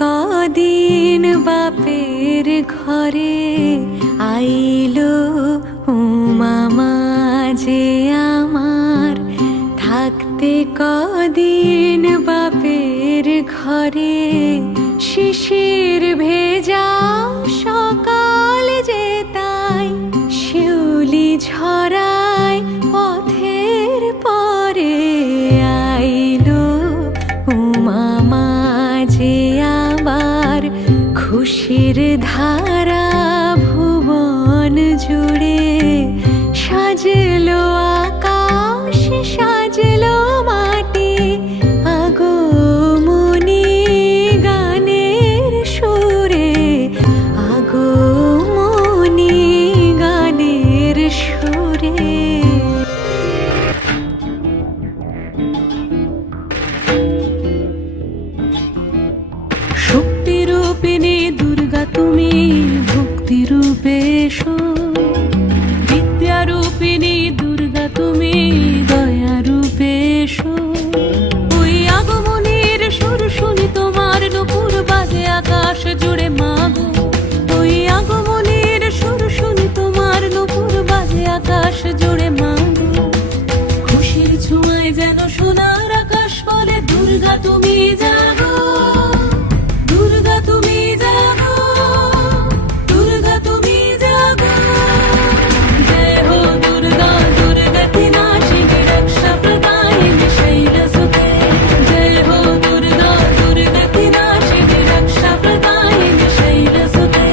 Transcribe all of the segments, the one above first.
কদিন বাপের ঘরে আইলো মামা যে আমার, থাকতে কদিন বাপের ঘরে শিশির ভেজা সকাল যে তাই শিউলি ঝরায় পথের পরে আইলো মামা যে আবার, খুশির ধারা ভুবন জুড়ে সাজলো আকাশ সাজলো মাটি, আগমনী গানের সুরে, আগমনী গানের সুরে। শক্তিরূপিণী দুর্গা তুমি ভক্তিরূপে এসো, বিদ্যারূপিণী দুর্গা তুমি দয়ারূপে এসো। ওই আগমনীর সুর শুনি তোমার নুপুর বাজে আকাশ জুড়ে মাগো, ওই আগমনীর সুর শুনি তোমার নুপুর বাজে আকাশ জুড়ে মাগো। খুশির ছোঁয়ায় যেন সোনার আকাশ বলে দুর্গা তুমি জাগো, দুর্গা তুমি জাগো, দুর্গা তুমি জাগো। জয় হো দুর্গা দুর্গতি নাশিনী রক্ষা প্রদায়িনী শৈলসুতে, জয় হো দুর্গা দুর্গতি নাশিনী রক্ষা প্রদায়িনী শৈলসুতে।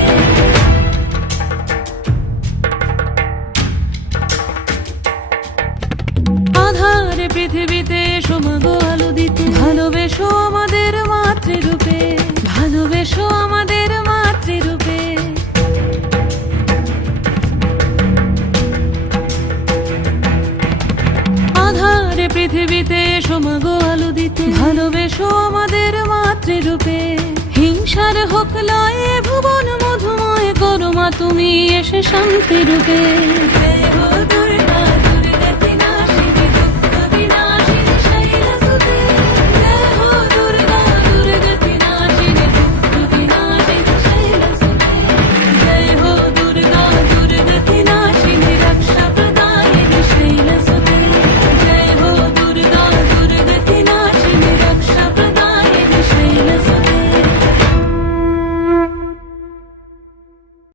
আধার পৃথিবীতে এসো মাগো আলো দিতে, ভালোবেসো আমাদের মাতৃরূপে, ভালোবেসো আমাদের মাতৃরূপে। আধার পৃথিবীতে এসো মাগো আলো দিতে, ভালোবেসো আমাদের মাতৃরূপে। হিংসার হোক লয়ে ভুবন মধুময় করো মা তুমি এসে শান্তিরূপে। জয় হো দুর্গা